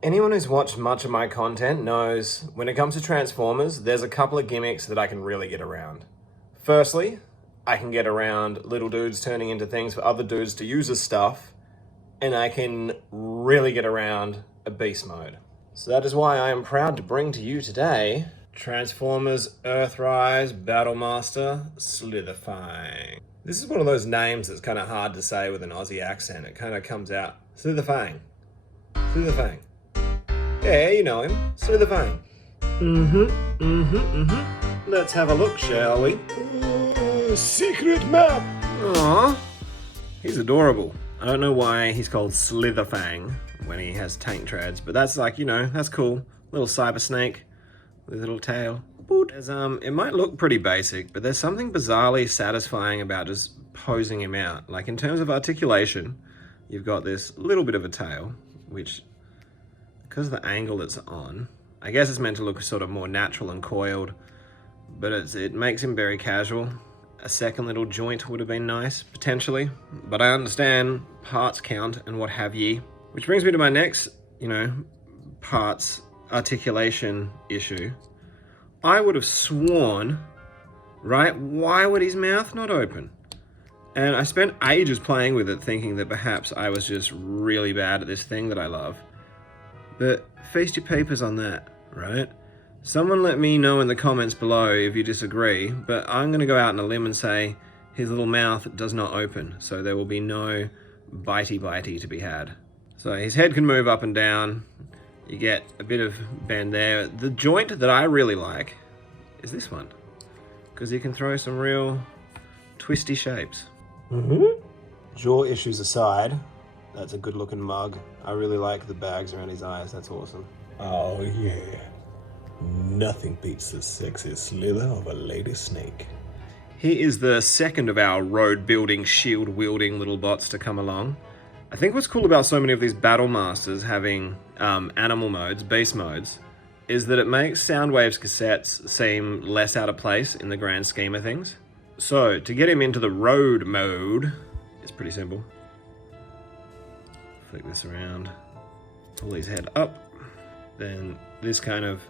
Anyone who's watched much of my content knows when it comes to Transformers, there's a couple of gimmicks that I can really get around. Firstly, I can get around little dudes turning into things for other dudes to use as stuff, and I can really get around a beast mode. So that is why I am proud to bring to you today Transformers Earthrise Battlemaster Slitherfang. This is one of those names that's kind of hard to say with an Aussie accent. It kind of comes out. Slitherfang. Slitherfang. Yeah, you know him. Slitherfang. Let's have a look, shall we? Secret map! Aww. He's adorable. I don't know why he's called Slitherfang when he has tank treads, but that's like, you know, that's cool. Little cyber snake with a little tail. It might look pretty basic, but there's something bizarrely satisfying about just posing him out. Like in terms of articulation, you've got this little bit of a tail, which, because of the angle it's on, I guess it's meant to look sort of more natural and coiled, but it makes him very casual. A second little joint would have been nice, potentially, but I understand parts count and what have ye. Which brings me to my next, parts articulation issue. I would have sworn, right, why would his mouth not open? And I spent ages playing with it thinking that perhaps I was just really bad at this thing that I love. But feast your papers on that, right? Someone let me know in the comments below if you disagree, but I'm gonna go out on a limb and say his little mouth does not open, so there will be no bitey to be had. So his head can move up and down. You get a bit of bend there. The joint that I really like is this one, because you can throw some real twisty shapes. Jaw issues aside, that's a good looking mug. I really like the bags around his eyes, that's awesome. Oh yeah, nothing beats the sexy slither of a lady snake. He is the second of our road building, shield wielding little bots to come along. I think what's cool about so many of these Battle Masters having animal modes, beast modes, is that it makes Soundwave's cassettes seem less out of place in the grand scheme of things. So to get him into the road mode, it's pretty simple. Flick this around, pull his head up, then this kind of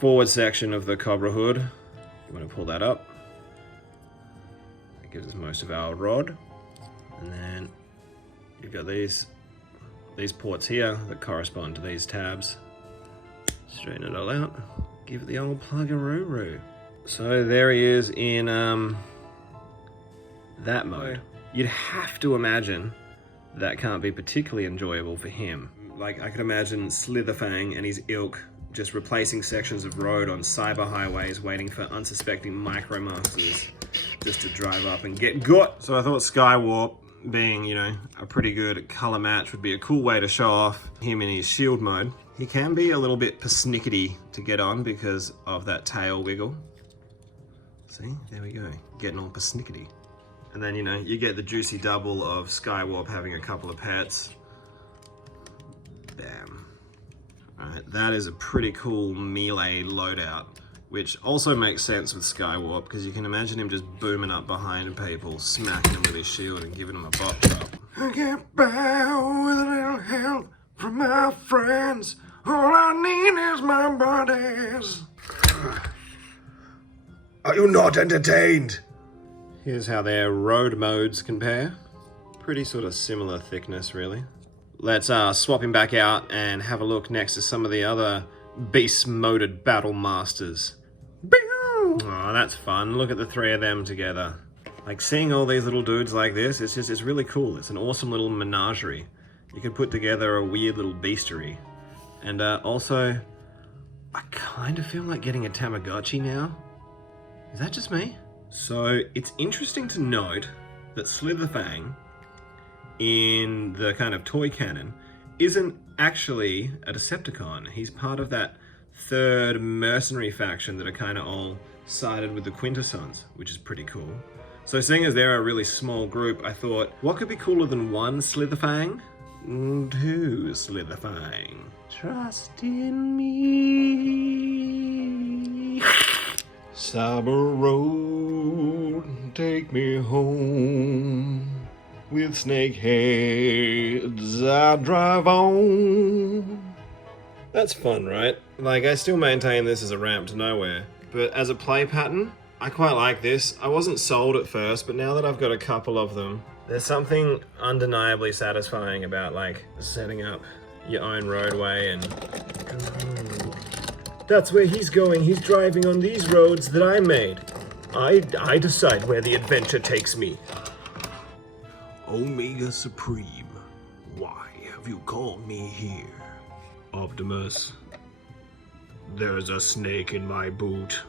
forward section of the Cobra hood, you want to pull that up. That gives us most of our rod, and then you've got these ports here that correspond to these tabs. Straighten it all out, give it the old plug-a-roo-roo. So there he is in that mode. You'd have to imagine that can't be particularly enjoyable for him. Like, I could imagine Slitherfang and his ilk just replacing sections of road on cyber highways, waiting for unsuspecting micromasters just to drive up and get got. So I thought Skywarp being, a pretty good color match would be a cool way to show off him in his shield mode. He can be a little bit persnickety to get on because of that tail wiggle. See, there we go, getting all persnickety. And then, you get the juicy double of Skywarp having a couple of pets. Bam. Alright, that is a pretty cool melee loadout, which also makes sense with Skywarp, because you can imagine him just booming up behind people, smacking them with his shield and giving them a bop chop. I can't bow with a little help from my friends. All I need is my buddies. Are you not entertained? Here's how their road modes compare. Pretty sort of similar thickness, really. Let's swap him back out and have a look next to some of the other beast-moded Battle Masters. Oh, that's fun. Look at the three of them together. Like, seeing all these little dudes like this, it's really cool. It's an awesome little menagerie. You could put together a weird little beastery. And also, I kind of feel like getting a Tamagotchi now. Is that just me? So it's interesting to note that Slitherfang in the kind of toy canon isn't actually a Decepticon. He's part of that third mercenary faction that are kind of all sided with the Quintessons, which is pretty cool. So seeing as they're a really small group, I thought, what could be cooler than one Slitherfang? Two Slitherfang. Trust in me. Cyber road, take me home. With snake heads I drive on. That's fun, right? Like, I still maintain this as a ramp to nowhere, but as a play pattern, I quite like this. I wasn't sold at first, but now that I've got a couple of them, there's something undeniably satisfying about, like, setting up your own roadway and... That's where he's going. He's driving on these roads that I made. I decide where the adventure takes me. Omega Supreme, why have you called me here? Optimus, there's a snake in my boot.